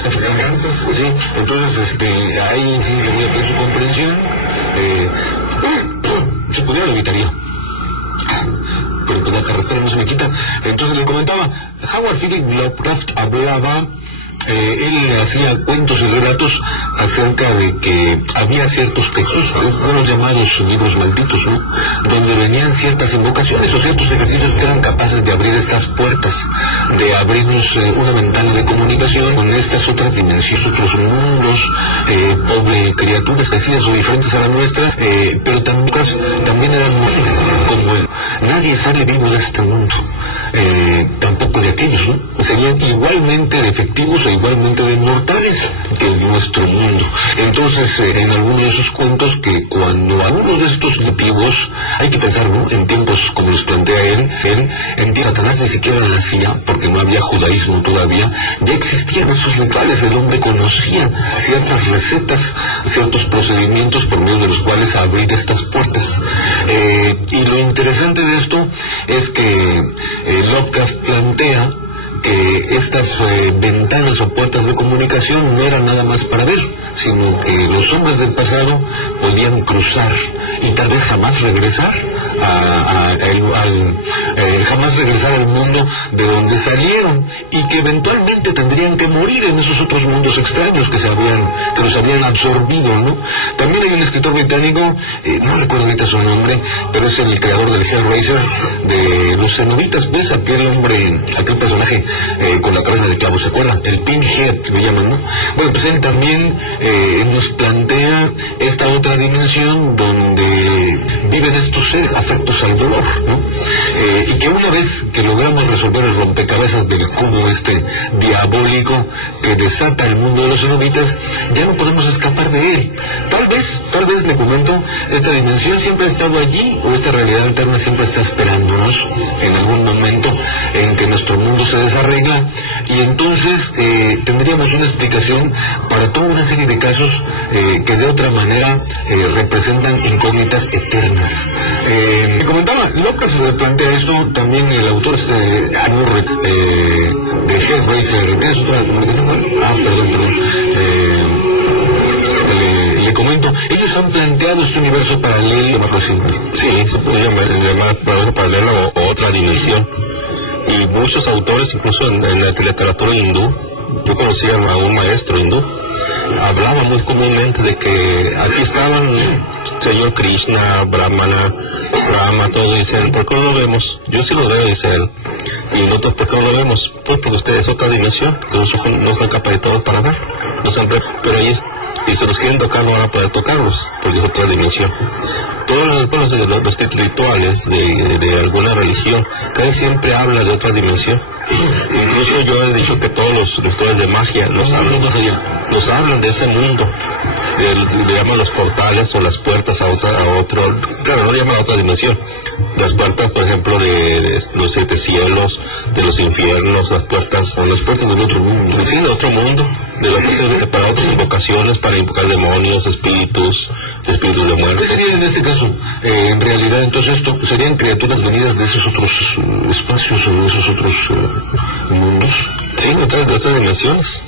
está fregando. Sí, entonces, ahí sí le voy a pedir su comprensión. Si pudiera lo evitaría. Pero pues la carraspera no se me quita. Entonces le comentaba, Howard Philip Lovecraft hablaba, él hacía cuentos y relatos acerca de que había ciertos textos, los llamados libros malditos, ¿no?, donde venían ciertas invocaciones o ciertos ejercicios que eran capaces de abrir estas puertas, de abrirnos una ventana de comunicación con estas otras dimensiones, otros mundos, pobre criaturas asesinas o diferentes a la nuestra, pero también eran mortales, como él. Nadie sale vivo de este mundo, tampoco de aquellos, ¿no? Serían igualmente de efectivos e igualmente de mortales que nuestro mundo. Entonces, en algunos de esos cuentos, que cuando a uno de estos nativos, hay que pensar, ¿no?, en tiempos como los plantea él en tiempos Satanás ni siquiera nacía, porque no había judaísmo todavía, ya existían esos rituales, el hombre conocía ciertas recetas, ciertos procedimientos por medio de los cuales abrir estas puertas. Y lo interesante de esto es que Lovecraft plantea que estas ventanas o puertas de comunicación no eran nada más para ver, sino que los hombres del pasado podían cruzar y tal vez jamás regresar jamás regresar al mundo de donde salieron, y que eventualmente tendrían que morir en esos otros mundos extraños que los habían absorbido, ¿no? También hay un escritor británico, no recuerdo ahorita su nombre, pero es el creador del Hellraiser, de los cenobitas, ¿ves? Aquel personaje con la cabeza de clavo, ¿se acuerdan? El Pinhead, le llaman, ¿no? Bueno, pues él también nos plantea esta otra dimensión donde viven estos seres afectos al dolor, ¿no? Y que una vez que logramos resolver el rompecabezas del cubo diabólico que desata el mundo de los cenobitas, ya no podemos escapar de él. Tal vez le comento, esta dimensión siempre ha estado allí, o esta realidad alterna siempre está esperándonos en algún momento en que nuestro mundo se desarregla, y entonces tendríamos una explicación para toda una serie de casos que de otra manera representan incógnitas eternas. Me comentaba, Lovecraft se plantea esto, también el autor de Hellraiser, ¿tienes otra comunicación? Perdón. Le comento, ellos han planteado este universo paralelo, sí, se puede llamar paralelo o otra dimensión, y muchos autores, incluso en la literatura hindú, yo conocía a un maestro hindú, hablaba muy comúnmente de que aquí estaban señor Krishna, Brahmana, Rama, todo, dicen, ¿por qué no lo vemos? Yo sí lo veo, dice él. Y nosotros, ¿por qué no lo vemos? Pues porque ustedes es otra dimensión, que los ojos no son capacitados para ver. Pero ahí es, y si los quieren tocar, no van a poder tocarlos, porque es otra dimensión. Todos los espirituales de alguna religión casi siempre habla de otra dimensión. Incluso yo he dicho que todos los lectores de magia nos hablan de ese mundo, le llaman los portales o las puertas a otro, claro, no llaman a otra dimensión, las puertas, por ejemplo, de los 7 cielos, de los infiernos, las puertas del otro mundo, sí, de otro mundo, para otras invocaciones, para invocar demonios, espíritus de muerte. ¿Qué sería en este caso? En realidad, entonces, esto serían criaturas venidas de esos otros espacios o de esos otros mundos. Sí, de otras dimensiones.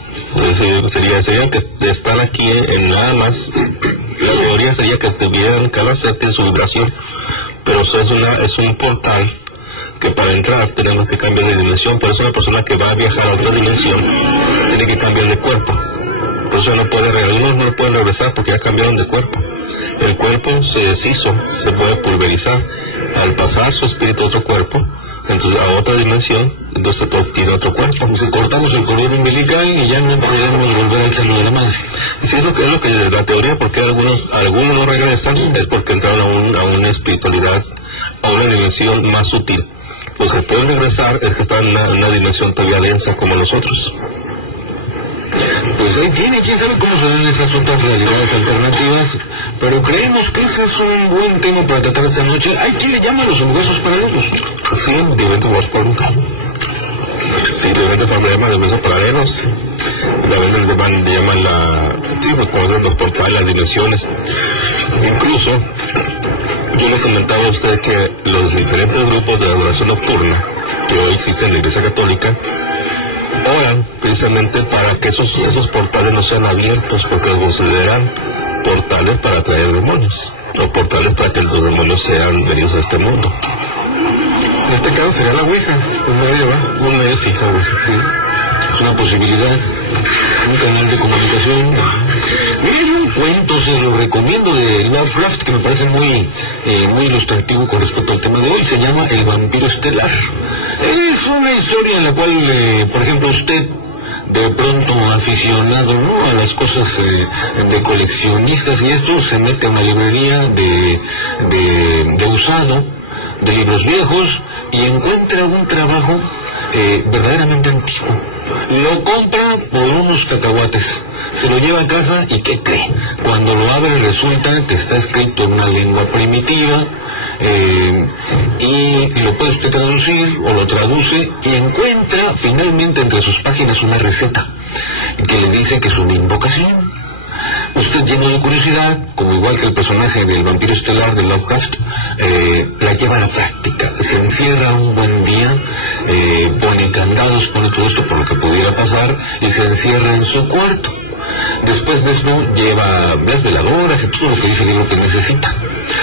Sería que de estar aquí en nada más, la teoría sería que estuvieran, cada ser tiene su vibración, pero eso es un portal que para entrar tenemos que cambiar de dimensión. Por eso una persona que va a viajar a otra dimensión tiene que cambiar de cuerpo. Por eso algunos no pueden regresar porque ya cambiaron de cuerpo. El cuerpo se deshizo, se puede pulverizar. Al pasar su espíritu a otro cuerpo, entonces a otra dimensión, entonces tiene otro cuerpo. Si cortamos el cordón umbilical y ya no podemos volver al seno de la madre. Sí, es lo que la teoría, porque algunos no regresan, es porque entraron a una espiritualidad, a una dimensión más sutil. Los que pueden regresar es que están en una dimensión todavía densa como nosotros. Pues ahí tiene, quién sabe cómo se ven esas otras realidades alternativas, pero creemos que ese es un buen tema para tratar esta noche. ¿Hay quien le llama a los universos paralelos? Sí, diferentes universos paralelos. Sí, diferentes formas de universos paralelos. A veces le llaman los portales, las dimensiones. Incluso, yo le comentaba a usted que los diferentes grupos de adoración nocturna que hoy existen en la Iglesia Católica oran precisamente para que esos portales no sean abiertos, porque los consideran portales para atraer demonios, o portales para que los demonios sean venidos a este mundo. En este caso sería la Ouija, un medio, ¿va? Un medio, sí, sí. Es una posibilidad, un canal de comunicación. Miren, un cuento, se lo recomiendo, de Lovecraft, que me parece muy ilustrativo con respecto al tema de hoy. Se llama El vampiro estelar. Es una historia en la cual, por ejemplo, usted, de pronto aficionado, ¿no?, a las cosas de coleccionistas y esto, se mete a una librería de usado, de libros viejos, y encuentra un trabajo verdaderamente antiguo. Lo compra por unos cacahuates, se lo lleva a casa y ¿qué cree? Cuando lo abre resulta que está escrito en una lengua primitiva, y lo puede usted traducir o lo traduce y encuentra finalmente entre sus páginas una receta que le dice que es una invocación. Usted, lleno de curiosidad, como igual que el personaje del vampiro estelar de Lovecraft, la lleva a la práctica, se encierra un buen día, pone candados, pone todo esto por lo que pudiera pasar, y se encierra en su cuarto. Después de esto lleva las veladoras y todo lo que dice el libro que necesita,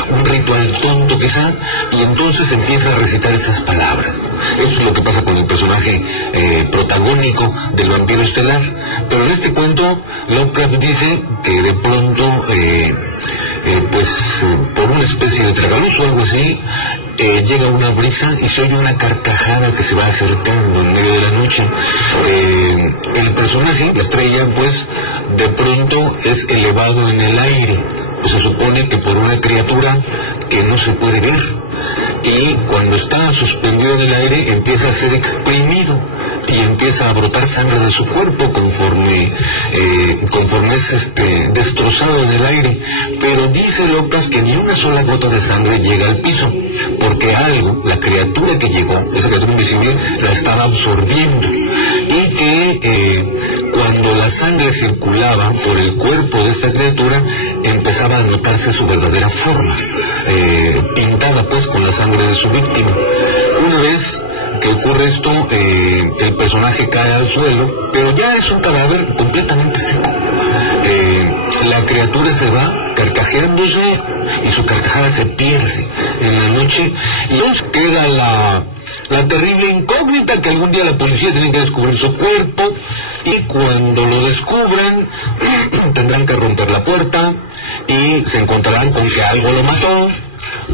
un ritual tonto quizá, y entonces empieza a recitar esas palabras. Eso es lo que pasa con el personaje protagónico del vampiro estelar. Pero en este cuento Lovecraft dice que de pronto por una especie de tragaluz o algo así, llega una brisa y se oye una carcajada que se va acercando en medio de la noche. El personaje, la estrella, pues de pronto es elevado en el aire, pues se supone que por una criatura que no se puede ver, y cuando está suspendido en el aire empieza a ser exprimido y empieza a brotar sangre de su cuerpo conforme es destrozado en el aire. Pero dice Lovecraft que ni una sola gota de sangre llega al piso, porque algo, la criatura que llegó, esa criatura invisible, la estaba absorbiendo, y que cuando la sangre circulaba por el cuerpo de esta criatura empezaba a notarse su verdadera forma, pintada pues con la sangre de su víctima. Una vez que ocurre esto, el personaje cae al suelo, pero ya es un cadáver completamente seco. La criatura se va carcajeándose y su carcajada se pierde en la noche, y entonces queda la terrible incógnita que algún día la policía tiene que descubrir su cuerpo, y cuando lo descubran tendrán que romper la puerta y se encontrarán con que algo lo mató,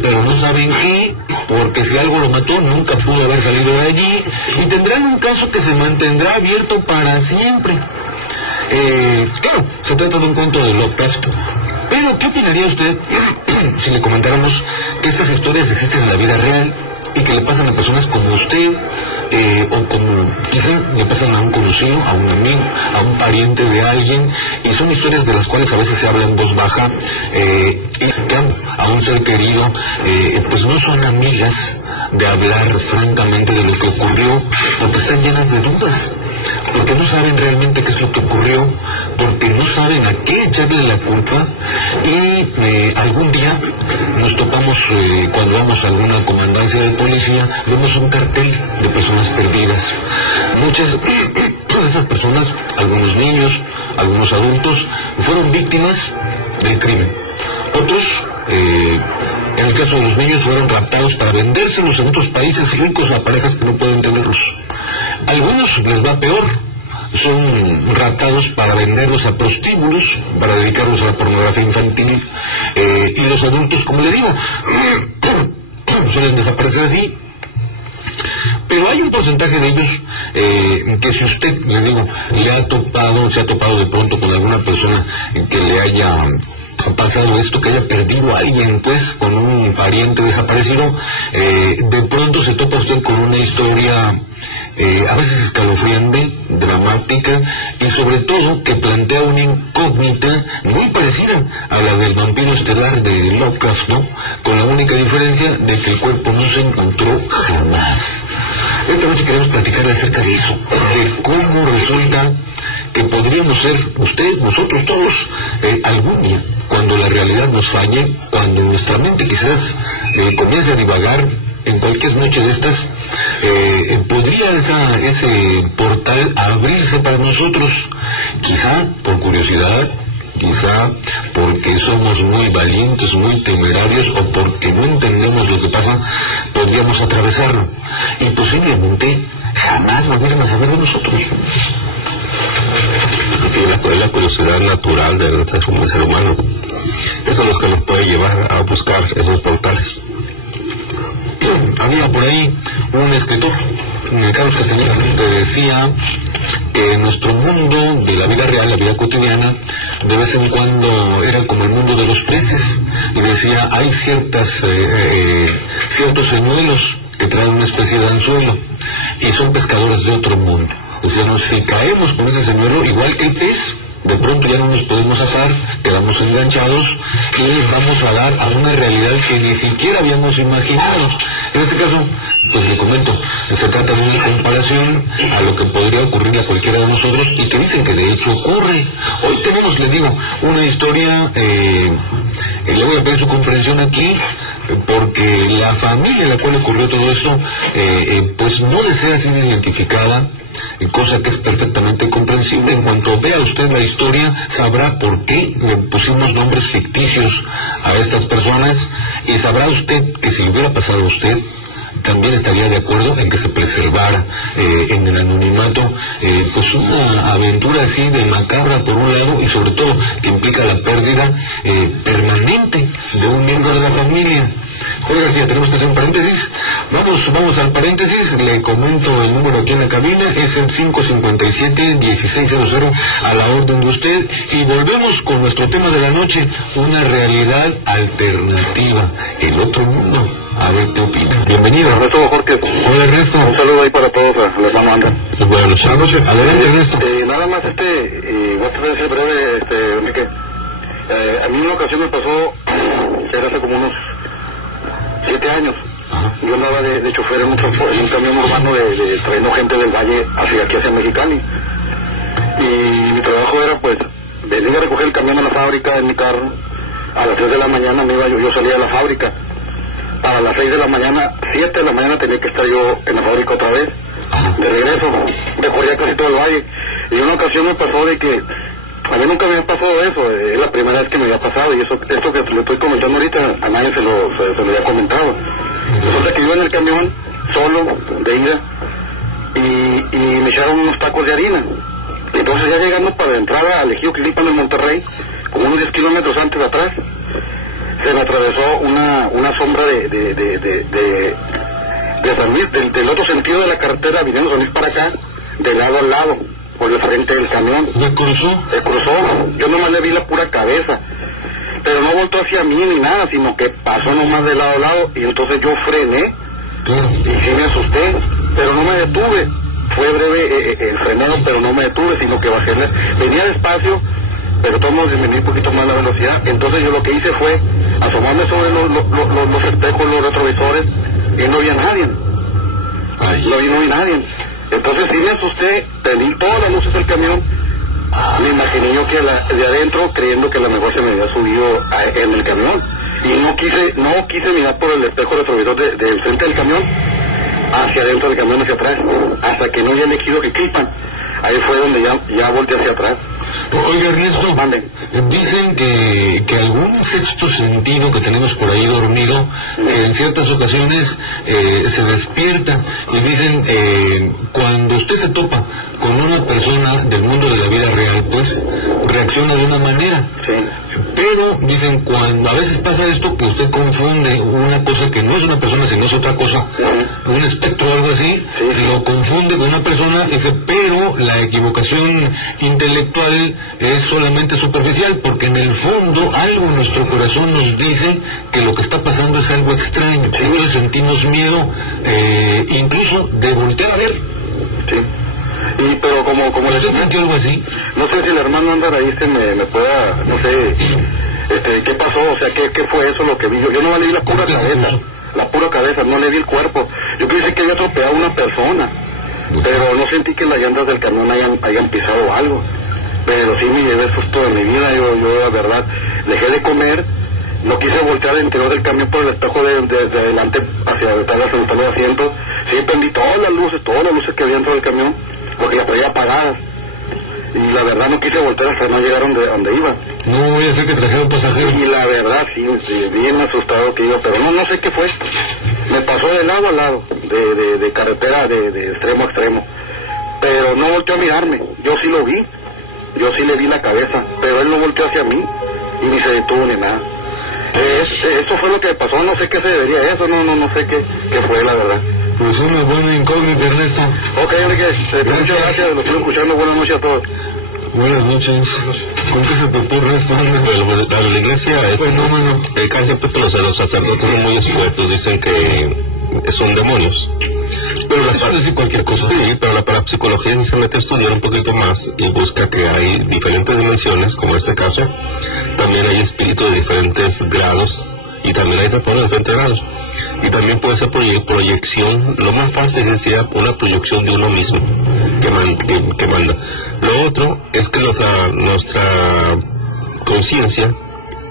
pero no saben qué, porque si algo lo mató nunca pudo haber salido de allí, y tendrán un caso que se mantendrá abierto para siempre. Claro, se trata de un cuento de Lovecraft, pero ¿qué opinaría usted si le comentáramos que estas historias existen en la vida real y que le pasan a personas como usted, o como quizá le pasan a un conocido, a un amigo, a un pariente de alguien, y son historias de las cuales a veces se habla en voz baja, y a un ser querido, pues no son amigas de hablar francamente de lo que ocurrió, porque están llenas de dudas, porque no saben realmente qué es lo que ocurrió, porque no saben a qué echarle la culpa, y algún día nos topamos, cuando vamos a alguna comandancia de policía, vemos un cartel de personas perdidas. Muchas de esas personas, algunos niños, algunos adultos, fueron víctimas del crimen. Otros, en el caso de los niños, fueron raptados para vendérselos en otros países ricos a parejas que no pueden tenerlos. A algunos les va peor, son raptados para venderlos a prostíbulos, para dedicarlos a la pornografía infantil, y los adultos, como le digo, suelen desaparecer así. Pero hay un porcentaje de ellos que, si usted, le digo, se ha topado de pronto con alguna persona que le haya pasado esto, que haya perdido a alguien, pues, con un pariente desaparecido, de pronto se topa usted con una historia a veces escalofriante, dramática, y sobre todo que plantea una incógnita muy parecida a la del vampiro estelar de Lovecraft, ¿no? Con la única diferencia de que el cuerpo no se encontró jamás. Esta noche queremos platicarle acerca de eso, de cómo resulta que podríamos ser usted, nosotros todos, algún día, cuando la realidad nos falle, cuando nuestra mente quizás comience a divagar en cualquier noche de estas, podría ese portal abrirse para nosotros, quizá por curiosidad, quizá porque somos muy valientes, muy temerarios, o porque no entendemos lo que pasa, podríamos atravesarlo, y posiblemente jamás volvieran a saber de nosotros. Así es la curiosidad natural del ser humano. Eso es lo que nos puede llevar a buscar esos portales. Había por ahí un escritor, Carlos Castañeda, que decía que en nuestro mundo de la vida real, la vida cotidiana, de vez en cuando era como el mundo de los peces, y decía, hay ciertos señuelos que traen una especie de anzuelo, y son pescadores de otro mundo. O sea, si caemos con ese señuelo, igual que el pez, de pronto ya no nos podemos zafar, quedamos enganchados y vamos a dar a una realidad que ni siquiera habíamos imaginado. En este caso, pues le comento, se trata de una comparación a lo que podría ocurrir a cualquiera de nosotros, y que dicen que de hecho ocurre. Hoy tenemos, les digo, una historia, le voy a pedir su comprensión aquí, porque la familia en la cual ocurrió todo esto, pues no desea ser identificada, cosa que es perfectamente comprensible. En cuanto vea usted la historia, sabrá por qué le pusimos nombres ficticios a estas personas, y sabrá usted que si le hubiera pasado a usted, también estaría de acuerdo en que se preservara en el anonimato, pues una aventura así de macabra por un lado, y sobre todo que implica la pérdida permanente de un miembro de la familia. Jorge García, tenemos que hacer un paréntesis. Vamos al paréntesis. Le comento el número aquí en la cabina, es el 557-1600, a la orden de usted, y volvemos con nuestro tema de la noche, una realidad alternativa, el otro mundo. A ver qué opina. Bienvenido. Ernesto, Jorge. Hola, Ernesto. Un saludo ahí para todos, les vamos a mandar. Buenas noches. Adelante, Ernesto. Nada más, voy a tratar de ser breve, Enrique. A mí una ocasión me pasó, era hace como unos 7 años. Ajá. Yo andaba de chofer en un camión urbano trayendo gente del valle hacia Mexicali. Y mi trabajo era, pues, venir a recoger el camión a la fábrica en mi carro. A las 3 de la mañana yo salía de la fábrica. Para las 6 de la mañana, 7 de la mañana tenía que estar yo en la fábrica otra vez. De regreso, recorría casi todo el valle. Y una ocasión me pasó de que a mí nunca me había pasado eso, es la primera vez que me había pasado, y esto que le estoy comentando ahorita, a nadie se lo había comentado. Resulta que iba en el camión, solo, de ida, y me echaron unos tacos de harina. Entonces ya llegando para entrar al Ejido Quilipan en Monterrey, como unos 10 kilómetros antes de atrás, se me atravesó una sombra de San Luis, del otro sentido de la carretera, viniendo San Luis para acá, de lado a lado, por el frente del camión. ¿Ya cruzó? Se cruzó, yo nomás le vi la pura cabeza, pero no voltó hacia mí ni nada, sino que pasó nomás de lado a lado, y entonces yo frené, y sí me asusté, pero no me detuve. Fue breve el frenado, pero no me detuve, sino que bajé, venía despacio, pero todos disminuí un poquito más la velocidad. Entonces yo lo que hice fue asomarme sobre los espejos, los retrovisores, y no había nadie. No vi nadie. Entonces sí me asusté, prendí todas las luces del camión, me imaginé yo que de adentro, creyendo que a lo mejor se me había subido en el camión, y no quise mirar por el espejo retrovisor del frente del camión, hacia adentro del camión, hacia atrás, hasta que no había elegido que Quilipan. Ahí fue donde ya volteé hacia atrás. Oiga, Ernesto, dicen que algún sexto sentido que tenemos por ahí dormido, que en ciertas ocasiones se despierta, y dicen, cuando usted se topa con una persona del mundo de la vida real, pues reacciona de una manera. Sí. Pero dicen, cuando a veces pasa esto, que usted confunde una cosa que no es una persona, sino es otra cosa, un espectro o algo así, lo confunde con una persona, dice, pero la equivocación intelectual es solamente superficial, porque en el fondo algo en nuestro corazón nos dice que lo que está pasando es algo extraño. Entonces sentimos miedo, incluso de voltear a ver. Sí. Pero como ¿Usted sintió algo así? No sé si el hermano Andar ahí me pueda, no sé, qué pasó, o sea, qué fue eso lo que vi. Yo no le vi la pura cabeza, no le vi el cuerpo. Yo pensé que había atropellado a una persona, pero no sentí que las llantas del camión hayan pisado algo. Pero sí me llevé susto de mi vida. Yo la verdad, dejé de comer, No quise voltear el interior del camión por el espejo de adelante hacia detrás del asiento. Sí, prendí todas las luces que había dentro del camión, porque las traía apagadas. Y la verdad no quise voltear hasta no llegar donde iba. No voy a hacer que trajera un pasajero. Y la verdad, sí, bien asustado que iba, pero no sé qué fue. Me pasó de lado a lado, de carretera de extremo a extremo. Pero no volteó a mirarme. Yo sí lo vi. Yo sí le vi la cabeza, pero él no volteó hacia mí y ni se detuvo ni nada. Eso fue lo que pasó, no sé qué se debería a eso, no sé qué fue, la verdad. Pues una buena incógnita, Ernesto. Ok, Enrique, muchas gracias, lo estoy escuchando, buenas noches a todos. Buenas noches. ¿Con qué se te ocurre esto? La iglesia es fenómeno. Casi siempre los sacerdotes son muy expertos, dicen que son demonios. Pero eso decir cualquier cosa. Sí, pero la parapsicología se mete a estudiar un poquito más y busca que hay diferentes dimensiones, como en este caso. También hay espíritus de diferentes grados y también hay demonios de diferentes grados. Y también puede ser proyección. Lo más fácil es decir una proyección de uno mismo que manda. Lo otro es que nuestra conciencia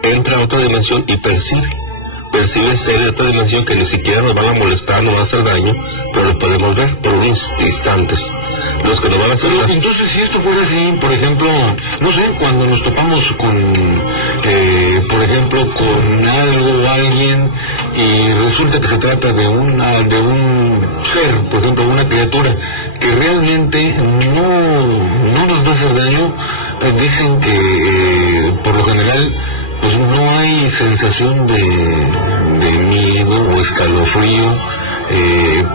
entra a otra dimensión y percibe seres de otra dimensión que ni siquiera nos van a molestar, no van a hacer daño, pero lo podemos ver por unos instantes. Los que nos van a hacer daño. Entonces, si esto fuera así, por ejemplo, no sé, cuando nos topamos con, por ejemplo, con algo o alguien y resulta que se trata de un ser, por ejemplo, una criatura que realmente no nos va a hacer daño, dicen que por lo general pues no hay sensación de miedo o escalofrío,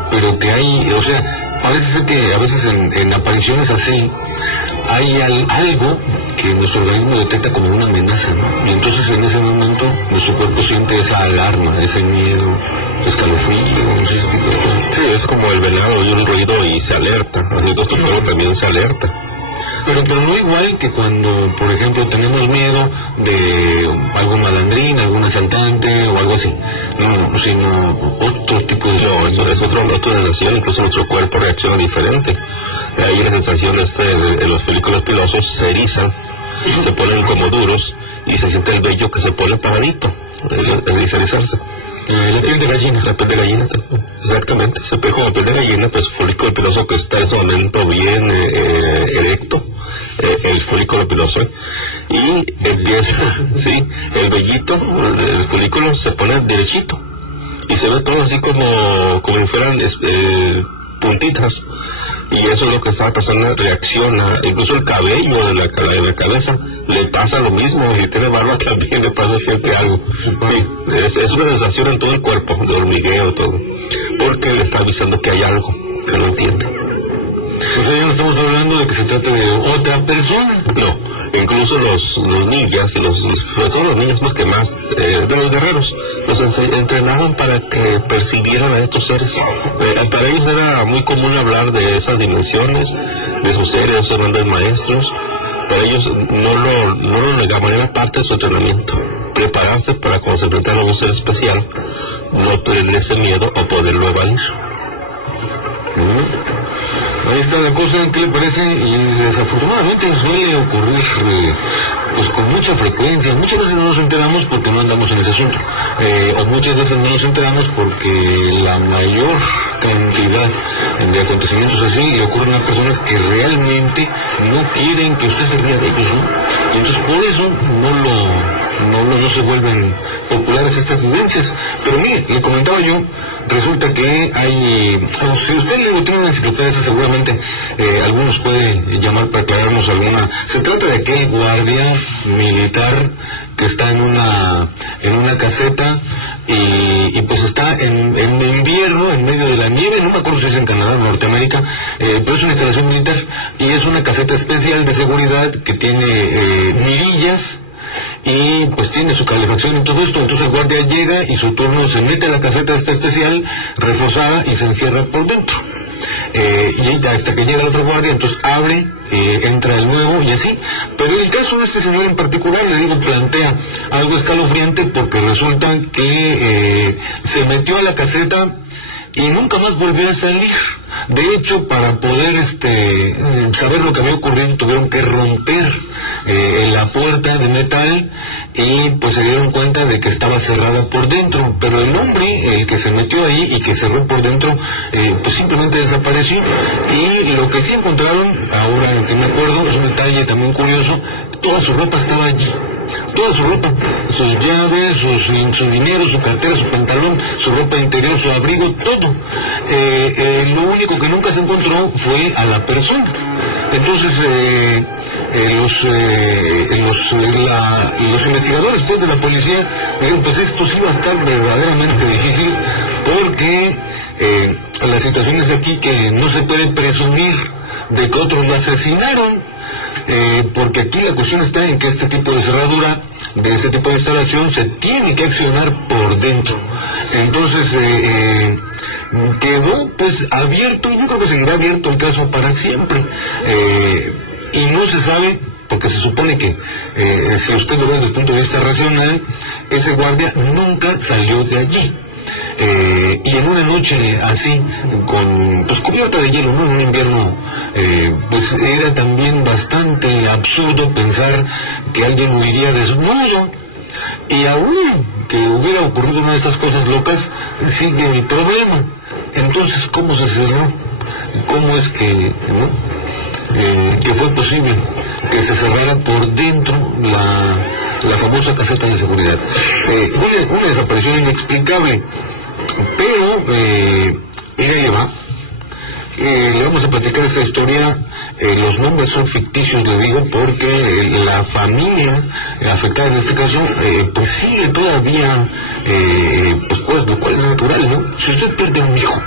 pero que hay, o sea, parece ser que a veces en apariciones así hay algo que nuestro organismo detecta como una amenaza, ¿no? Y entonces en ese momento nuestro cuerpo siente esa alarma, ese miedo, escalofrío, no sé si sí, es como el venado oye un ruido y se alerta, así nuestro cuerpo también se alerta. Pero no igual que cuando, por ejemplo, tenemos miedo de algo malandrín, algún asaltante o algo así. No, sino otro tipo de... No, eso es otra sensación, incluso nuestro cuerpo reacciona diferente. Hay la sensación de los folículos pilosos se erizan, se ponen como duros y se siente el vello que se pone paradito, es erizarse. La piel de gallina. La piel de gallina, exactamente. Se pone como piel de gallina, pues folículo piloso que está en ese momento bien erecto, el folículo piloso, y empieza, sí, el vellito, el folículo se pone derechito, y se ve todo así como si fueran puntitas, y eso es lo que esta persona reacciona. Incluso el cabello de la cabeza le pasa lo mismo, y tiene barba también le pasa siempre algo. Sí, es una sensación en todo el cuerpo, de hormigueo, todo, porque le está avisando que hay algo que no entiende. O sea, ya no estamos hablando de que se trate de otra persona. No, incluso los ninjas, sobre todo los niños los que más, de los guerreros, los entrenaban para que percibieran a estos seres. Para ellos era muy común hablar de esas dimensiones, de esos seres, de esos grandes maestros. Para ellos no lo negaban, era parte de su entrenamiento. Prepararse para cuando se enfrentaran a un ser especial, no tenerle ese miedo o poderlo evadir. Ahí está la cosa, ¿qué le parece? Y desafortunadamente suele ocurrir pues con mucha frecuencia. Muchas veces no nos enteramos porque no andamos en ese asunto, o muchas veces no nos enteramos porque la mayor cantidad de acontecimientos así le ocurren a personas que realmente no quieren que usted se ría de ellos, ¿no? Y entonces por eso no se vuelven populares estas vivencias. Pero mire, le comentaba yo, resulta que hay, si usted le tiene una enciclopedia, seguramente algunos puede llamar para aclararnos alguna. Se trata de aquel guardia militar que está en una caseta y pues está en invierno, en medio de la nieve, no me acuerdo si es en Canadá o Norteamérica, pero es una instalación militar y es una caseta especial de seguridad que tiene mirillas y pues tiene su calefacción y todo esto. Entonces el guardia llega y su turno se mete a la caseta esta especial reforzada y se encierra por dentro, y hasta que llega el otro guardia, entonces abre, entra el nuevo y así. Pero el caso de este señor en particular, le digo, plantea algo escalofriante porque resulta que se metió a la caseta y nunca más volvió a salir. De hecho, para poder saber lo que había ocurrido, tuvieron que romper la puerta de metal y pues se dieron cuenta de que estaba cerrada por dentro, pero el hombre que se metió ahí y que cerró por dentro pues simplemente desapareció. Y lo que sí encontraron, ahora que me acuerdo, es un detalle también curioso: toda su ropa estaba allí, toda su ropa, sus llaves, su dinero, su cartera, su pantalón, su ropa interior, su abrigo, todo. Lo único que nunca se encontró fue a la persona. Entonces los investigadores pues de la policía dijeron: pues esto sí va a estar verdaderamente difícil, porque la situación es de aquí que no se puede presumir de que otros lo asesinaron, porque aquí la cuestión está en que este tipo de cerradura, de este tipo de instalación, se tiene que accionar por dentro. Entonces quedó pues abierto, y yo creo que seguirá abierto el caso para siempre, y no se sabe, porque se supone que si usted lo ve desde el punto de vista racional, ese guardia nunca salió de allí. Y en una noche así, con pues cubierta de hielo, ¿no?, en un invierno, pues era también bastante absurdo pensar que alguien huiría desnudo. Y aún que hubiera ocurrido una de esas cosas locas, sigue el problema. Entonces, ¿cómo se cerró? ¿Cómo es que fue posible que se cerrara por dentro la famosa caseta de seguridad? Una desaparición inexplicable. Pero mira, le vamos a platicar esta historia. Los nombres son ficticios, le digo, porque la familia afectada en este caso pues sigue todavía pues lo cual es natural, ¿no? Si usted pierde a un hijo,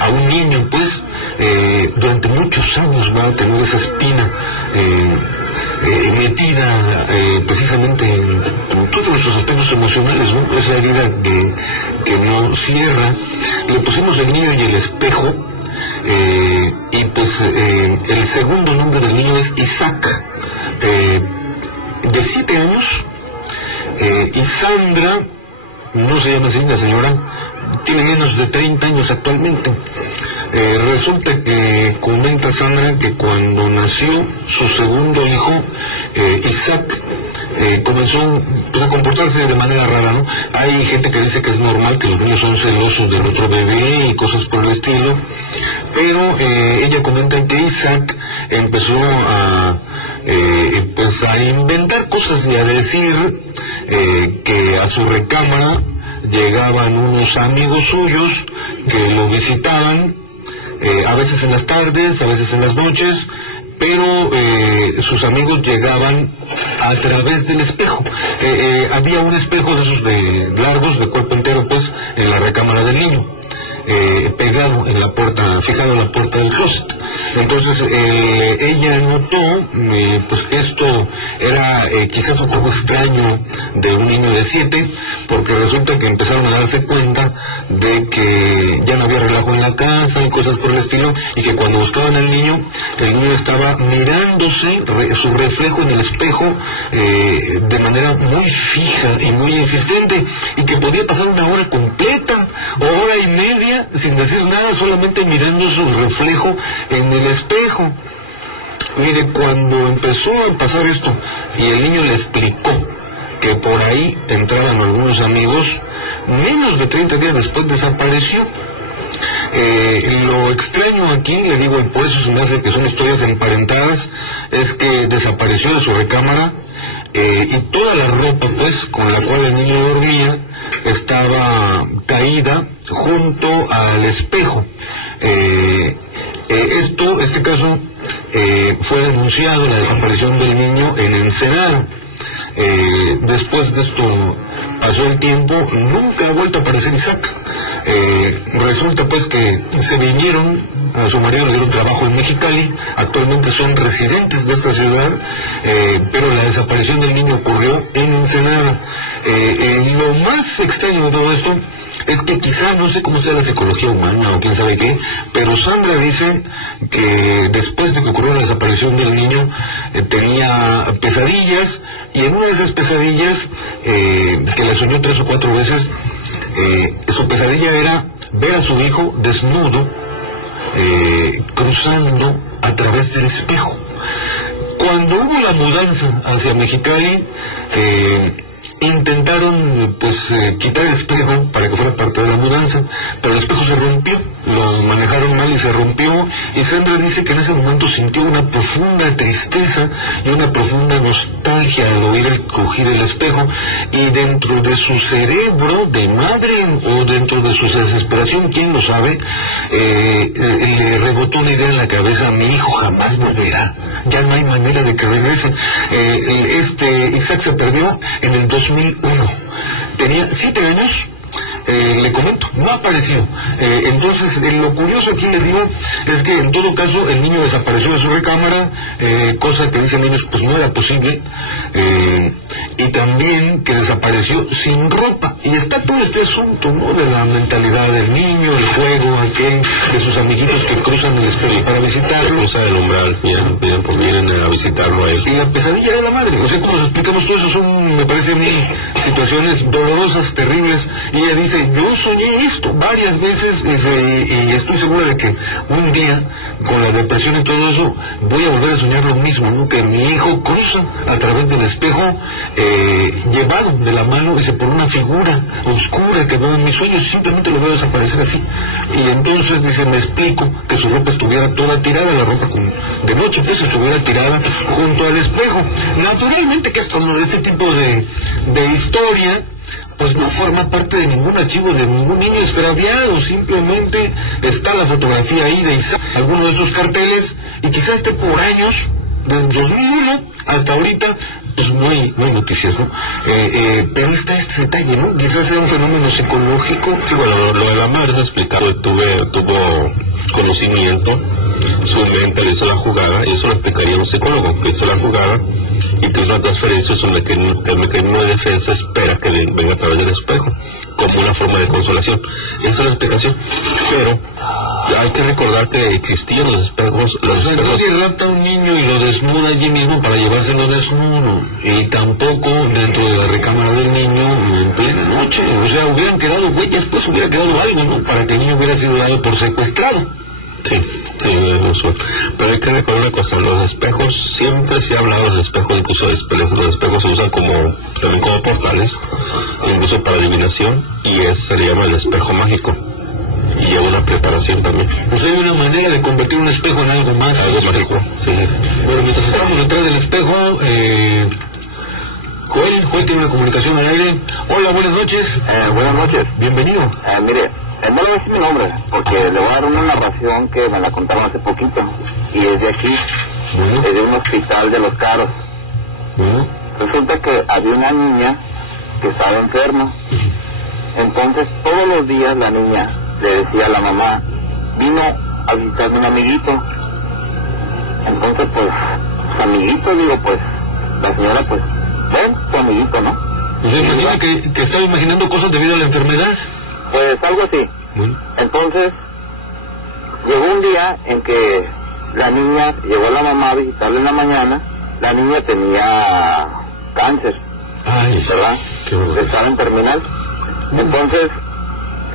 a un niño, pues durante muchos años va a tener esa espina metida precisamente en todos nuestros aspectos emocionales, ¿no? Esa herida que no cierra. Le pusimos el niño y el espejo, y pues el segundo nombre del niño es Isaac, de 7 años, y Sandra, no se llama así la señora, tiene menos de 30 años actualmente. Resulta que comenta Sandra que cuando nació su segundo hijo, Isaac, comenzó pues a comportarse de manera rara, ¿no? Hay gente que dice que es normal, que los niños son celosos del otro bebé y cosas por el estilo, pero ella comenta que Isaac empezó pues a inventar cosas y a decir que a su recámara llegaban unos amigos suyos que lo visitaban, a veces en las tardes, a veces en las noches, pero sus amigos llegaban a través del espejo. Había un espejo de esos de largos, de cuerpo entero, pues, en la recámara del niño, pegado en la puerta, fijado en la puerta del closet. Entonces ella notó pues que esto era quizás un poco extraño de un niño de 7, porque resulta que empezaron a darse cuenta de que ya no había relajo en la casa y cosas por el estilo, y que cuando buscaban al niño, el niño estaba mirándose su reflejo en el espejo de manera muy fija y muy insistente, y que podía pasar una hora completa o hora y media sin decir nada, solamente mirando su reflejo en el espejo. Mire, cuando empezó a pasar esto y el niño le explicó que por ahí entraban algunos amigos, menos de 30 días después desapareció. Lo extraño aquí, le digo, y por eso se me hace que son historias emparentadas, es que desapareció de su recámara, y toda la ropa, pues, con la cual el niño dormía estaba caída junto al espejo. Este caso fue denunciado, la desaparición del niño, en Ensenada. Después de esto pasó el tiempo, nunca ha vuelto a aparecer Isaac. Resulta pues que se vinieron, a su marido le dieron trabajo en Mexicali, actualmente son residentes de esta ciudad, pero la desaparición del niño ocurrió en Ensenada. Lo más extraño de todo esto es que quizá, no sé cómo sea la psicología humana o quién sabe qué, pero Sandra dice que después de que ocurrió la desaparición del niño, tenía pesadillas, y en una de esas pesadillas, que la soñó 3 o 4 veces, su pesadilla era ver a su hijo desnudo, cruzando a través del espejo. Cuando hubo la mudanza hacia Mexicali, intentaron quitar el espejo para que fuera parte de la mudanza, pero el espejo se rompió, lo manejaron mal y se rompió, y Sandra dice que en ese momento sintió una profunda tristeza y una profunda nostalgia al oír el crujir del espejo, y dentro de su cerebro de madre o dentro de su desesperación, quién lo sabe, le rebotó una idea en la cabeza: mi hijo jamás volverá, ya no hay manera de que regrese. Isaac se perdió en el 2001, tenía 7 años. Le comento, no apareció. Entonces, lo curioso aquí le digo es que en todo caso el niño desapareció de su recámara, cosa que dicen ellos pues no era posible, y también que desapareció sin ropa. Y está todo este asunto, ¿no?, de la mentalidad del niño, el juego aquel de sus amiguitos que cruzan el espejo para visitarlo. Cruza el umbral, vienen a visitarlo a él. Y la pesadilla de la madre, o sea, como nos explicamos todo eso, son, me parece a mí, situaciones dolorosas, terribles. Y ella dice: yo soñé esto varias veces, y estoy segura de que un día, con la depresión y todo eso, voy a volver a soñar lo mismo, ¿no?, que mi hijo cruza a través del espejo, llevado de la mano, dice, por una figura oscura que veo en mis sueños, simplemente lo veo desaparecer así. Y entonces, dice, me explico que su ropa estuviera toda tirada, la ropa de noche pues estuviera tirada junto al espejo. Naturalmente que este tipo de historia pues no forma parte de ningún archivo de ningún niño extraviado, simplemente está la fotografía ahí de Isaac, alguno de esos carteles, y quizás esté por años, desde 2001 hasta ahorita, pues no hay noticias, ¿no? Pero está este detalle, ¿no? Quizás sea un fenómeno psicológico. Sí, bueno, lo de la madre es explicado, tuvo conocimiento, su mente le hizo la jugada, y eso lo explicaría un psicólogo, que hizo la jugada y que una transferencia es un mecanismo de defensa, espera que venga a través del espejo, como una forma de consolación. Esa es la explicación. Pero hay que recordar que existían los espejos. Nadie rapta a un niño y lo desnuda allí mismo para llevárselo desnudo, y tampoco dentro de la recámara del niño en plena noche. O sea, hubieran quedado huellas, pues hubiera quedado algo, ¿no?, para que el niño hubiera sido dado por secuestrado. Sí, pero hay que recordar una cosa: los espejos, siempre se ha hablado de los espejos, incluso los espejos se usan también como portales, incluso para adivinación, y se le llama el espejo mágico, y lleva una preparación también. Pues hay una manera de convertir un espejo en algo más. Algo mágico, sí. Bueno, mientras estamos detrás del espejo, Joel tiene una comunicación al aire. Hola, buenas noches. Buenas noches. Bienvenido. Mire, no le voy a decir mi nombre, porque le voy a dar una narración que me la contaron hace poquito, y es de aquí, es de un hospital de Los Caros. Resulta que había una niña que estaba enferma, entonces todos los días la niña le decía a la mamá: vino a visitarme un amiguito. Entonces pues, su amiguito, digo, pues, la señora pues, ven, tu amiguito, ¿no? ¿Usted imagina que estaba imaginando cosas debido a la enfermedad? Pues algo así. Entonces, llegó un día en que la niña, llegó la mamá a visitarle en la mañana. La niña tenía cáncer, ¿verdad? Estaba en terminal. Entonces,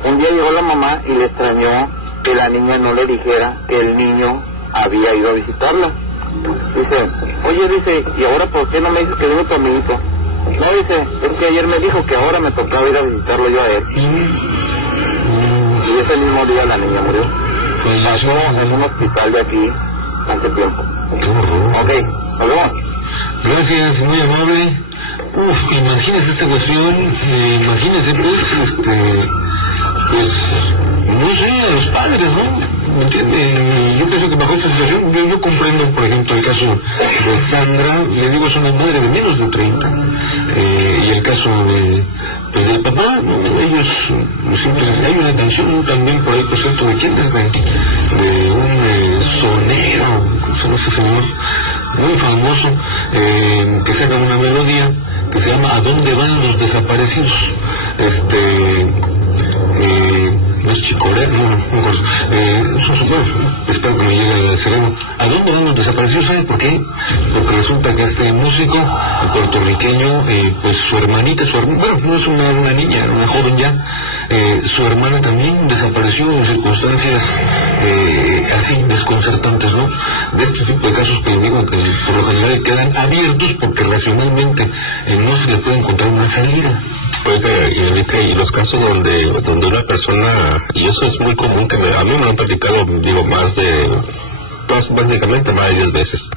un día llegó la mamá y le extrañó que la niña no le dijera que el niño había ido a visitarla. Dice: oye, dice, ¿y ahora por qué no me dices que vino tu amiguito? No, dice, es que ayer me dijo que ahora me tocaba ir a visitarlo yo a él. Y ese mismo día la niña murió. Pasó en un hospital de aquí hace tiempo. Ok, nos vemos. Gracias, muy amable. Imagínese esta cuestión, imagínese pues, no sé, a los padres, ¿no? ¿Me entiende? Yo pienso que bajo esta situación, yo comprendo, por ejemplo, el caso de Sandra, le digo, es una madre de menos de 30, y el caso del papá, ¿no? Ellos, simplemente, hay una canción también por ahí, por cierto, ¿de quién es? De un sonero, ¿cómo se llama ese señor? Muy famoso, que saca una melodía que se llama ¿A dónde van los desaparecidos? No es Chicoré, no espero que me llegue al cerebro. ¿A dónde van los desaparecidos? ¿Saben por qué? Porque resulta que este músico puertorriqueño, pues su hermanita, bueno, no es una niña, era una joven ya, su hermana también desapareció en circunstancias así desconcertantes, ¿no? De este tipo de casos que digo que por lo general quedan abiertos porque racionalmente no se le puede encontrar una salida. Y los casos donde una persona, y eso es muy común, que a mí me lo han platicado, digo, básicamente más de 10 veces,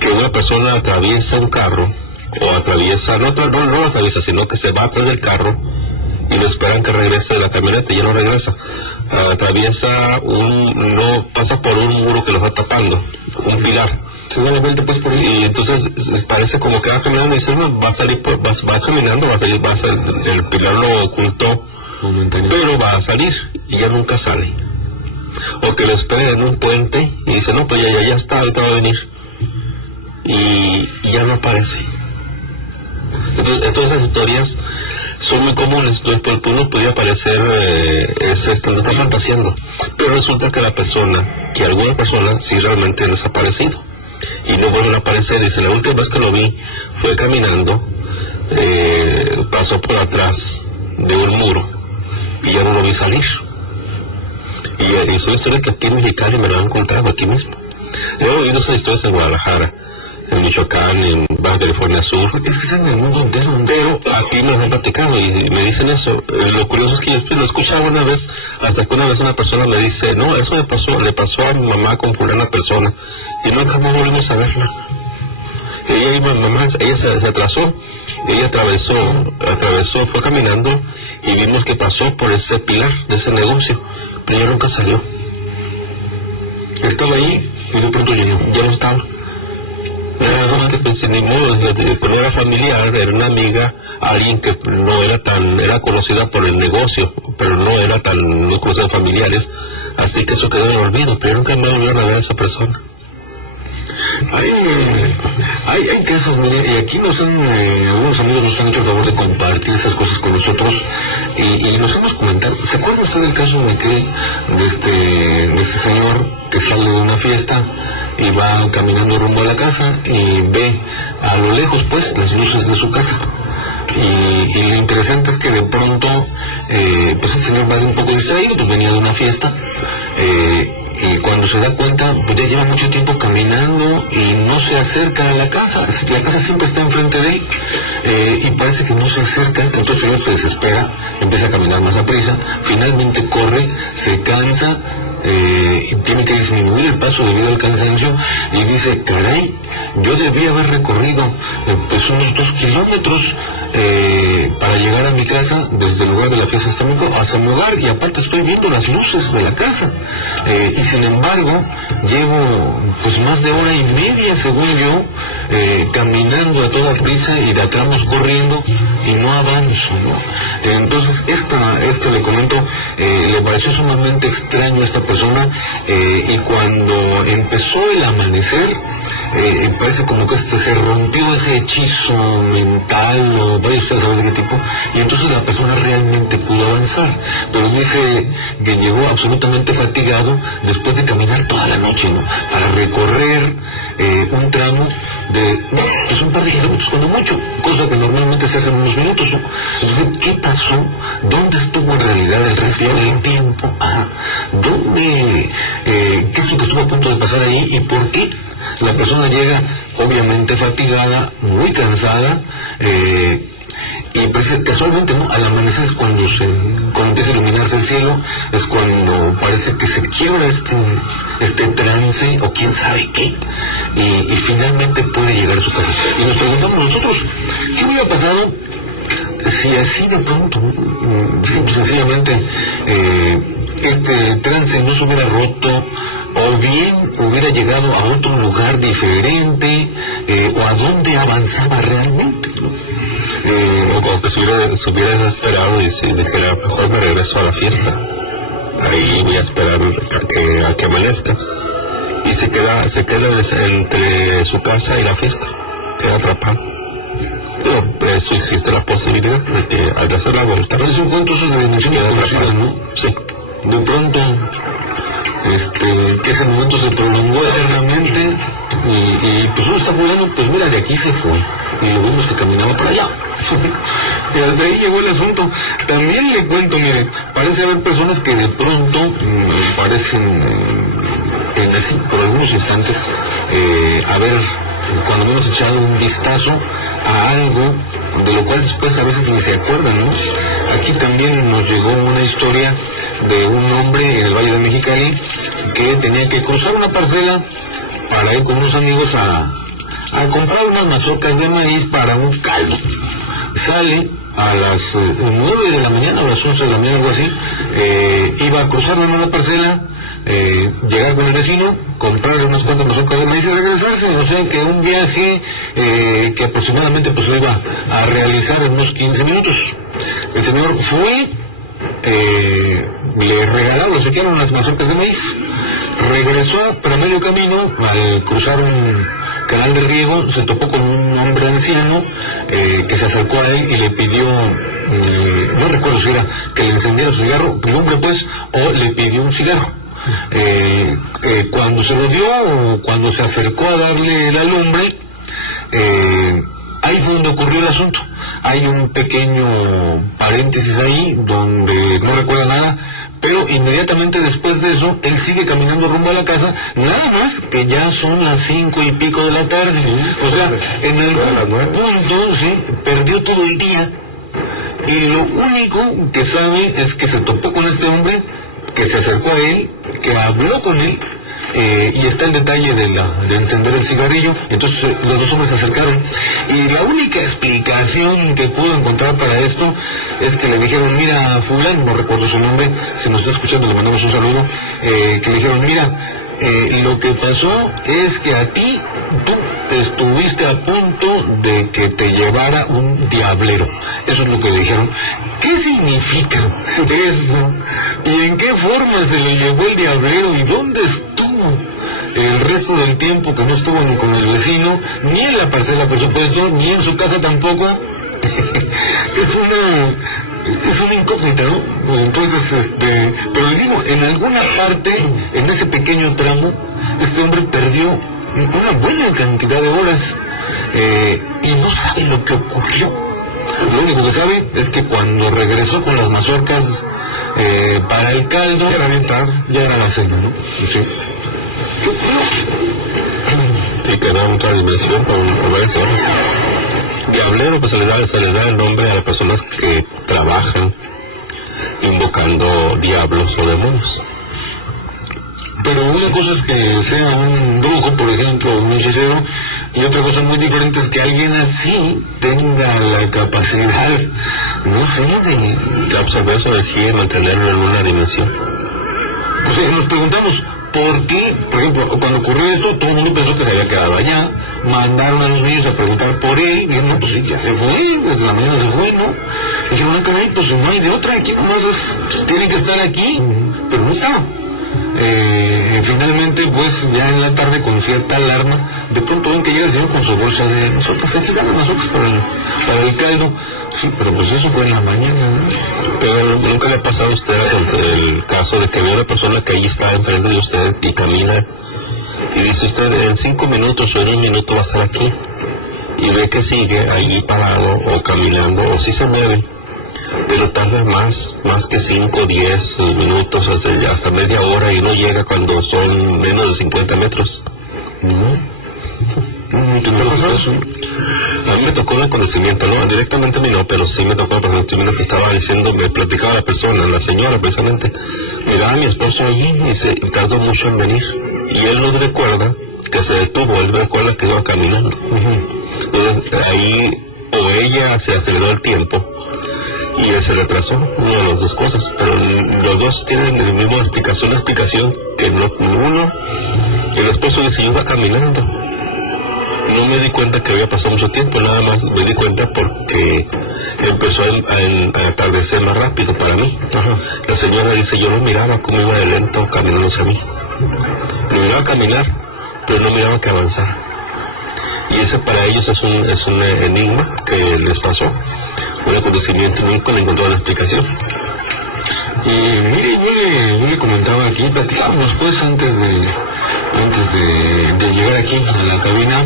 que una persona atraviesa un carro, o atraviesa, no lo atraviesa, sino que se va atrás del carro, y lo esperan que regrese de la camioneta y ya no regresa. Atraviesa no pasa por un muro que lo está tapando, un pilar. Se da la vuelta pues por ahí. Y entonces parece como que va caminando y dice, no, va a salir, va caminando, el pilar lo ocultó, pero va a salir y ya nunca sale. O que lo esperen en un puente y dice, no, pues ya está, ahorita va a venir. Y ya no aparece. Entonces las historias son muy comunes, entonces uno podría parecer no está fantaseando, pero resulta que alguna persona sí realmente ha desaparecido y no vuelven a aparecer. Dice, la última vez que lo vi fue caminando, pasó por atrás de un muro y ya no lo vi salir. Y son historias que aquí en Mexicali me lo han contado aquí mismo. He oído esas historias en Guadalajara, en Michoacán, en Baja California Sur. Es que están en el mundo entero. Aquí me han platicado y me dicen eso. Lo curioso es que yo lo escuchaba una vez, hasta que una vez una persona me dice, no, eso le pasó a mi mamá con fulana persona, y nunca más volvimos a verla. Ella se atrasó, ella atravesó, fue caminando y vimos que pasó por ese pilar de ese negocio, pero ella nunca salió. Estaba ahí y de pronto ya no estaba. Ni modo, no era familiar, era una amiga, alguien que no era conocida por el negocio, pero no conocida familiares, así que eso quedó en el olvido, pero nunca me volvieron a ver a esa persona. Hay casos, mire, y aquí algunos amigos nos han hecho el favor de compartir esas cosas con nosotros y nos hemos comentado. ¿Se acuerda usted del caso de este señor que sale de una fiesta y va caminando rumbo a la casa y ve a lo lejos pues las luces de su casa? Y lo interesante es que de pronto pues el señor va un poco distraído, pues venía de una fiesta, y cuando se da cuenta pues ya lleva mucho tiempo caminando y no se acerca a la casa siempre está enfrente de él, y parece que no se acerca. Entonces él se desespera, empieza a caminar más a prisa, finalmente corre, se cansa, y tiene que disminuir el paso debido al cansancio, y dice, caray, yo debía haber recorrido pues unos 2 kilómetros para llegar a mi casa, desde el lugar de la fiesta hasta mi hogar, y aparte estoy viendo las luces de la casa, y sin embargo llevo pues más de 1 hora y media, según yo, caminando a toda prisa y de a tramos corriendo y no avanzo, ¿no? Entonces esto le comento, le pareció sumamente extraño a esta persona, y cuando empezó el amanecer, parece como que se rompió ese hechizo mental, o vaya usted a saber de qué tipo, y entonces la persona realmente pudo avanzar, pero dice que llegó absolutamente fatigado después de caminar toda la noche, ¿no? Para recorrer un tramo de pues un par de kilómetros cuando mucho, cosa que normalmente se hace en unos minutos, ¿no? Entonces, ¿qué pasó? ¿Dónde estuvo en realidad el resto del tiempo? ¿Qué es lo que estuvo a punto de pasar ahí y por qué la persona llega obviamente fatigada, muy cansada, y pues casualmente, ¿no? Al amanecer es cuando empieza a iluminarse el cielo, es cuando parece que se quiebra este trance o quién sabe qué, y finalmente puede llegar a su casa. Y nos preguntamos nosotros, ¿qué hubiera pasado si así de pronto, sencillamente, este trance no se hubiera roto, o bien hubiera llegado a otro lugar diferente, o a dónde avanzaba realmente, ¿no? O que se hubiera desesperado y se dijera, mejor me regreso a la fiesta, ahí voy a esperar a que amanezca, y se queda entre su casa y la fiesta, queda atrapado. Pero eso existe la posibilidad de que al hacer la vuelta, pero es un cuento de dimensión desconocida, ¿no? Sí. De pronto que ese momento se prolongó eternamente, y pues uno está jugando, pues mira, de aquí se fue y lo vimos que caminaba para allá. Y hasta ahí llegó el asunto. También le cuento, mire, parece haber personas que de pronto parecen así, por algunos instantes, haber cuando menos echado un vistazo a algo de lo cual después a veces ni se acuerdan, ¿no? Aquí también nos llegó una historia de un hombre en el Valle de Mexicali que tenía que cruzar una parcela para ir con unos amigos a comprar unas mazorcas de maíz para un caldo. Sale a las 9 de la mañana o las 11 de la mañana, algo así, iba a cruzar una parcela, llegar con el vecino, comprarle unas cuantas mazorcas de maíz y regresarse. O sea que un viaje que aproximadamente pues lo iba a realizar en unos 15 minutos. El señor fue, le regalaron, le saquearon las mazorcas de maíz, regresó, pero a medio camino, al cruzar un canal de riego, se topó con un hombre anciano que se acercó a él y le pidió, no recuerdo si era que le encendiera su cigarro, el hombre pues, o le pidió un cigarro. Cuando se lo dio, o cuando se acercó a darle la lumbre, ahí fue donde ocurrió el asunto. Hay un pequeño paréntesis ahí donde no recuerda nada, pero inmediatamente después de eso él sigue caminando rumbo a la casa, nada más que ya son las 5 y pico de la tarde. O sea, en algún punto perdió todo el día, y lo único que sabe es que se topó con este hombre, que se acercó a él, que habló con él, y está el detalle de encender el cigarrillo. Entonces los dos hombres se acercaron, y la única explicación que pudo encontrar para esto es que le dijeron, mira, fulano, no recuerdo su nombre, si nos está escuchando le mandamos un saludo, que le dijeron, mira, lo que pasó es que a ti, tú estuviste a punto de que te llevara un diablero. Eso es lo que le dijeron. ¿Qué significa eso? ¿Y en qué forma se le llevó el diablero? ¿Y dónde estuvo el resto del tiempo que no estuvo ni con el vecino, ni en la parcela, por supuesto, ni en su casa tampoco? Es una incógnita, ¿no? Entonces, pero le digo, en alguna parte, en ese pequeño tramo, este hombre perdió una buena cantidad de horas, y no sabe lo que ocurrió. Lo único que sabe es que cuando regresó con las mazorcas para el caldo, ya era bien tarde, ya era la cena, ¿no? Sí. Y quedó en otra dimensión con varias horas. Diablero, pues se le da el nombre a las personas que trabajan invocando diablos o demonios. Pero una cosa es que sea un brujo, por ejemplo, un hechicero, y otra cosa muy diferente es que alguien así tenga la capacidad, no sé, de absorber su energía y mantenerlo en una dimensión. Pues nos preguntamos, ¿por qué? Por ejemplo, cuando ocurrió esto, todo el mundo pensó que se había quedado allá, mandaron a los niños a preguntar por él, y no, pues sí, ya se fue, desde la mañana se fue, ¿no? Y dijeron, caray, pues no hay de otra, aquí nomás tienen que estar aquí, pero no estaba. Finalmente, pues ya en la tarde, con cierta alarma, de pronto ven que llega el señor con su bolsa de mazorcas. Aquí están las mazorcas para el caldo. Sí, pero pues eso fue en la mañana, ¿no? Pero nunca le ha pasado a usted el caso de que ve una persona que ahí está enfrente de usted y camina y dice usted, en 5 minutos o en 1 minuto va a estar aquí, y ve que sigue allí parado o caminando, o si se mueve, pero tarda más que 5 o 10 minutos, hasta media hora, y no llega cuando son menos de 50 metros. A mí me tocó el conocimiento, no directamente a mí no, pero sí me tocó el conocimiento que estaba diciendo, me platicaba la persona, la señora precisamente, miraba a mi esposo allí y se tardó mucho en venir, y él no recuerda que se detuvo, él recuerda que iba caminando. Entonces ahí, o ella se aceleró el tiempo y él se retrasó, una de las dos cosas, pero los dos tienen la misma explicación, una explicación que no, uno, el esposo dice, yo iba caminando, no me di cuenta que había pasado mucho tiempo, nada más me di cuenta porque empezó a atardecer más rápido para mí. La señora dice, yo no miraba cómo iba de lento caminando hacia mí, lo miraba caminar, pero no miraba que avanzara, y ese para ellos es un enigma que les pasó, un acontecimiento, nunca le encontró la explicación. Y mire, yo le comentaba aquí, platicábamos pues antes de llegar aquí a la cabina,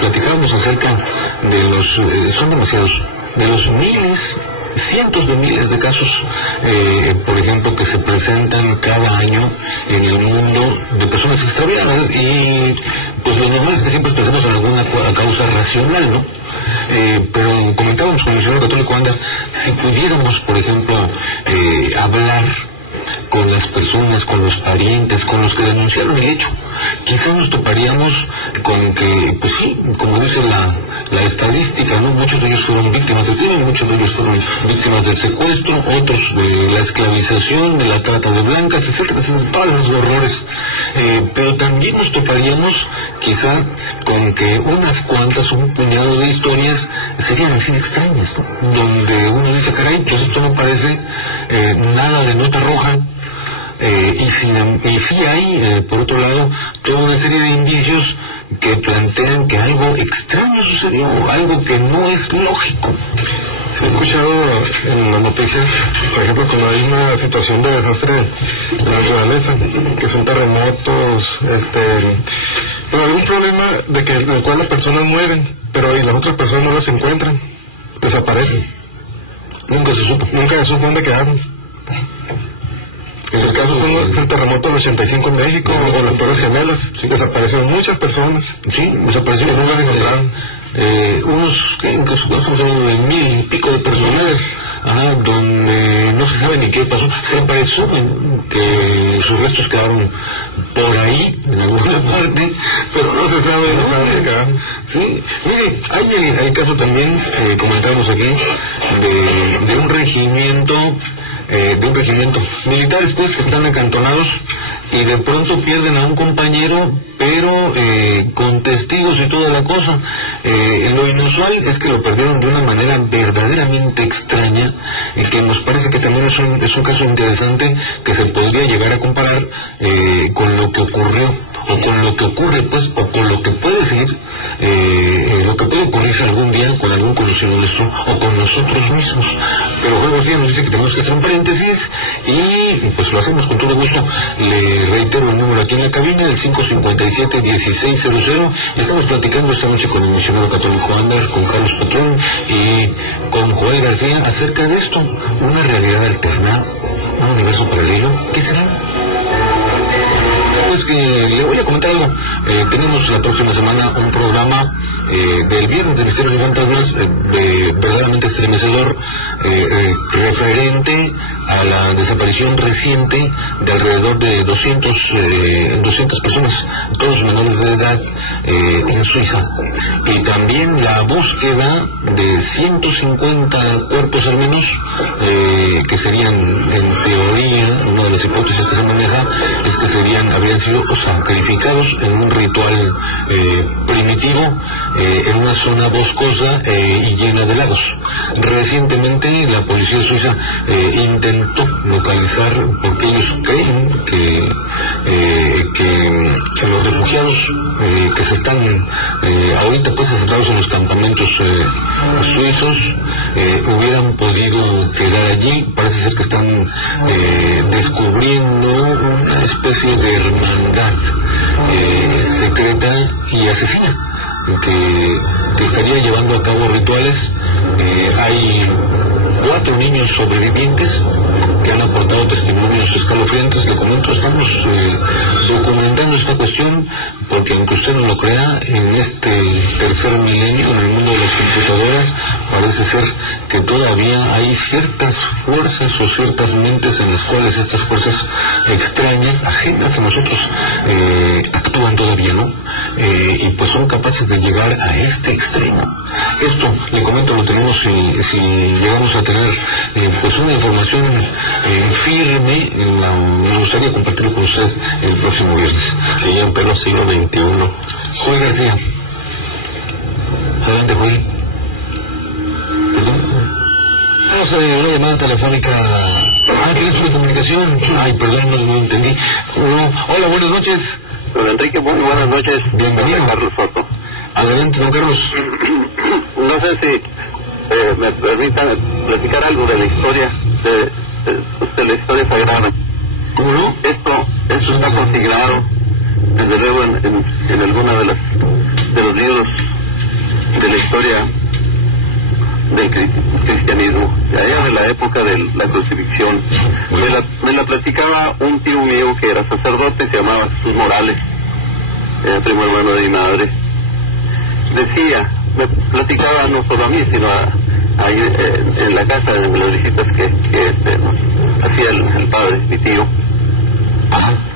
platicábamos acerca de son demasiados de los miles, cientos de miles de casos, por ejemplo, que se presentan cada año en el mundo de personas extraviadas, y pues lo normal es que siempre pensemos en alguna causa racional, ¿no? Pero comentábamos con el misionero católico Ander, si pudiéramos, por ejemplo, hablar con las personas, con los parientes, con los que denunciaron el hecho, quizás nos toparíamos con que, pues sí, como dice la estadística, ¿no? Muchos de ellos fueron víctimas del crimen, muchos de ellos fueron víctimas del secuestro, otros de la esclavización, de la trata de blancas, etcétera, etcétera, todos esos horrores. Pero también nos toparíamos quizá con que unas cuantas, un puñado de historias serían así extrañas, ¿no? Donde uno dice, caray, pues esto no parece nada de nota roja. Y sí hay, por otro lado, toda una serie de indicios que plantean que algo extraño sucedió, algo que no es lógico. Se ha escuchado en las noticias, por ejemplo, cuando hay una situación de desastre en la naturaleza, que son terremotos, pero algún problema de que en el cual las personas mueren, pero y las otras personas no las encuentran, desaparecen. Nunca se supo dónde quedaron. En el caso es el terremoto del 85 en México, o las Torres Gemelas, sí, desaparecieron muchas personas. Sí, desaparecieron, no las encontraron. Estamos hablando de 1000 y pico de personas, donde no se sabe ni qué pasó. Se presume que sus restos quedaron por ahí, en alguna parte, pero no se sabe dónde quedaron. Sí, mire, hay el caso también, comentábamos aquí, de un regimiento, militares pues que están acantonados y de pronto pierden a un compañero, pero con testigos y toda la cosa. Lo inusual es que lo perdieron de una manera verdaderamente extraña, y que nos parece que también es un caso interesante que se podría llegar a comparar con lo que ocurrió, o con lo que ocurre pues, o con lo que puede seguir, lo que puede ocurrir algún día con algún conocido nuestro o con nosotros mismos. Pero Juan García nos dice que tenemos que hacer un paréntesis, y pues lo hacemos con todo gusto. Le reitero el número aquí en la cabina, el 557-1600, y estamos platicando esta noche con el misionero católico Ander, con Carlos Patrón y con Joel García acerca de esto, una realidad alterna, un universo paralelo. ¿Qué será? Pues que le voy a comentar algo. Tenemos la próxima semana un programa del Viernes de Misterios y Fantasmas verdaderamente estremecedor, referente a la desaparición reciente de alrededor de 200 personas, todos menores de edad, en Suiza, y también la búsqueda de 150 cuerpos al menos, que serían, en teoría, una de las hipótesis que se maneja es que habrían sido sacrificados en un ritual primitivo, en una zona boscosa y llena de lagos. Recientemente la policía suiza intentó localizar, porque ellos creen que los refugiados que se están ahorita pues asentados en los campamentos suizos hubieran podido quedar allí. Parece ser que están descubriendo una especie de hermandad secreta y asesina que estaría llevando a cabo rituales. Hay 4 niños sobrevivientes que han aportado testimonios escalofriantes. Le comento, estamos documentando esta cuestión porque, aunque usted no lo crea, en este tercer milenio, en el mundo de las computadoras, parece ser que todavía hay ciertas fuerzas o ciertas mentes en las cuales estas fuerzas extrañas, ajenas a nosotros, actúan todavía, ¿no? Y pues son capaces de llegar a este extremo. Esto, le comento, lo tenemos si llegamos a tener pues una información firme, nos gustaría compartirlo con usted el próximo viernes. Sí, en pleno siglo XXI. Joel García. Adelante, Joel. ¿Perdón? Vamos a una llamada telefónica. Teléfono de comunicación. Ay, perdón, no entendí. Hola, buenas noches. Don Enrique, muy buenas noches. Bienvenido. Carlos Soto. Adelante, don Carlos. No sé si me permitan platicar algo de la historia, de la historia sagrada. ¿Cómo no? Esto está consignado, desde luego, en alguna de los libros de la historia del cristianismo, allá de la época de la crucifixión. Me la platicaba un tío mío que era sacerdote, se llamaba Jesús Morales, primo hermano de mi madre. Decía, me platicaba no solo a mí, sino ahí en la casa, en las visitas que hacía el padre, mi tío,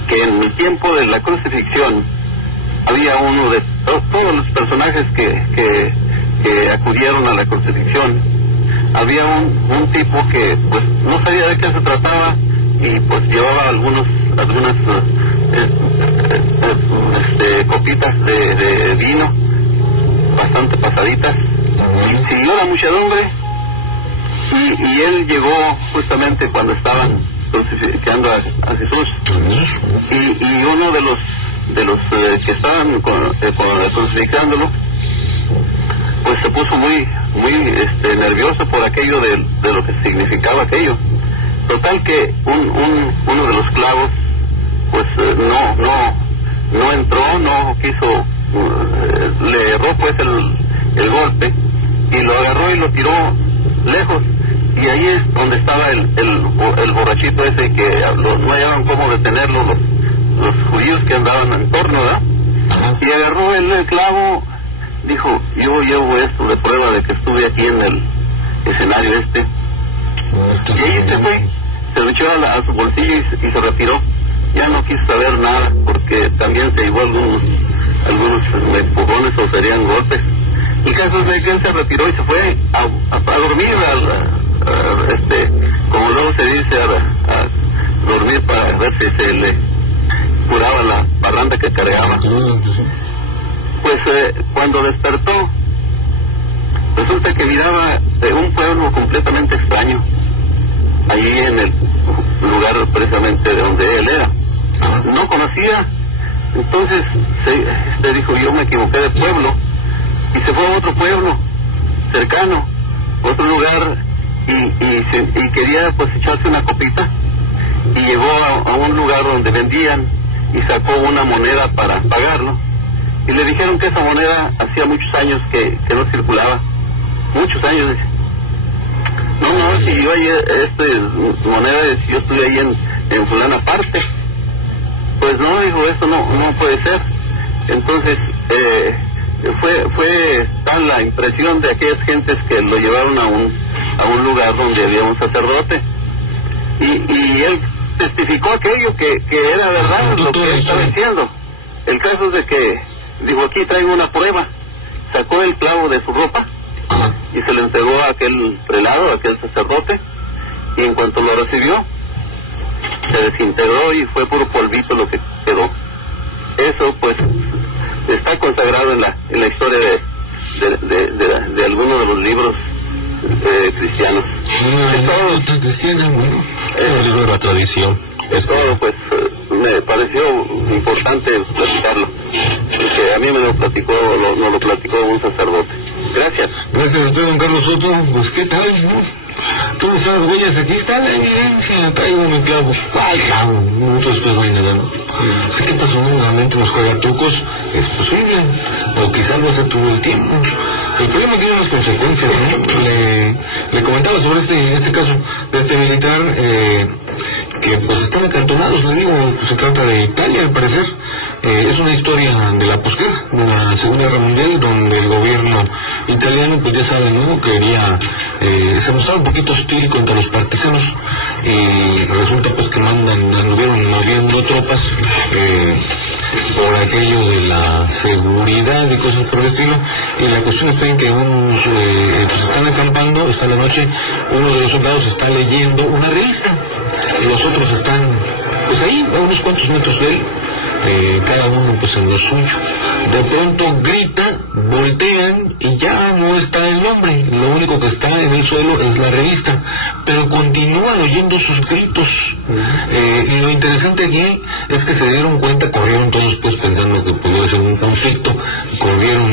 que en el tiempo de la crucifixión había uno de todos los personajes que acudieron a la crucifixión. Había un tipo que pues no sabía de qué se trataba y pues llevaba algunas copitas de vino bastante pasaditas, y siguió la muchedumbre, y él llegó justamente cuando estaban crucificando a Jesús, y uno de los que estaban crucificándolo pues se puso muy nervioso por aquello de lo que significaba aquello. Total que uno de los clavos pues no entró, no quiso, le erró pues el golpe, y lo agarró y lo tiró lejos, y ahí es donde estaba el borrachito ese que no hallaban cómo detenerlo los judíos que andaban en torno, ¿verdad? Y agarró el clavo, dijo, yo llevo esto de prueba de que estuve aquí en el escenario y ahí se fue, se lo echó a su bolsillo y se retiró. Ya no quiso saber nada, porque también se llevó algunos empujones o serían golpes. El caso es que él se retiró y se fue a dormir, como luego se dice, a dormir para ver si se le curaba la parranda que cargaba. Pues cuando despertó, resulta que miraba un pueblo completamente extraño, allí en el lugar precisamente de donde él era. No conocía, entonces se dijo, yo me equivoqué de pueblo, y se fue a otro pueblo cercano, otro lugar, y quería pues echarse una copita, y llegó a un lugar donde vendían, y sacó una moneda para pagarlo, y le dijeron que esa moneda hacía muchos años que no circulaba, muchos años. No, si yo ahí, moneda, si yo estuve ahí en fulana parte. Pues no, dijo, esto no puede ser. Entonces, fue tal la impresión de aquellas gentes que lo llevaron a un lugar donde había un sacerdote, y él testificó aquello que era verdad, lo que él estaba diciendo. El caso es de que dijo, aquí traigo una prueba. Sacó el clavo de su ropa y se lo entregó a aquel prelado, a aquel sacerdote, y en cuanto lo recibió, se desintegró y fue puro polvito lo que quedó. Eso pues está consagrado en la historia de algunos de los libros cristianos. Es todo cristiana, bueno. El libro de la tradición. Es todo, pues me pareció importante platicarlo, porque a mí me lo platicó, no lo platicó un sacerdote. Gracias. Gracias a usted, don Carlos Soto. Pues qué tal, ¿no? Todas esas huellas, aquí está la evidencia, traigo mi clavo. ¡Ay, clavo! Minutos después va nadando. Si esta persona realmente nos juega trucos, es posible, o quizás lo hace todo el tiempo. El problema tiene unas consecuencias, ¿no? Le comentaba sobre este caso de este militar, que pues están acantonados, le digo, se trata de Italia al parecer. Es una historia de la posguerra, de la Segunda Guerra Mundial, donde el gobierno italiano, pues ya saben, ¿no?, quería, se mostraba un poquito hostil contra los partisanos, y resulta pues que anduvieron moviendo tropas por aquello de la seguridad y cosas por el estilo, y la cuestión está en que pues están acampando, está la noche, uno de los soldados está leyendo una revista, los otros están pues ahí, a unos cuantos metros de él, cada uno pues en lo suyo. De pronto grita, voltean y ya no está el hombre, lo único que está en el suelo es la revista, pero continúan oyendo sus gritos. Y lo interesante aquí es que se dieron cuenta, corrieron todos pues pensando que podía ser un conflicto, corrieron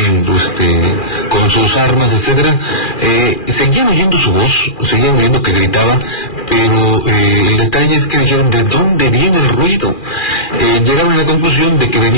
con sus armas, etcétera. Seguían oyendo su voz, seguían oyendo que gritaba, pero el detalle es que dijeron, ¿de dónde viene el ruido? Llegaron a la conclusión de que venía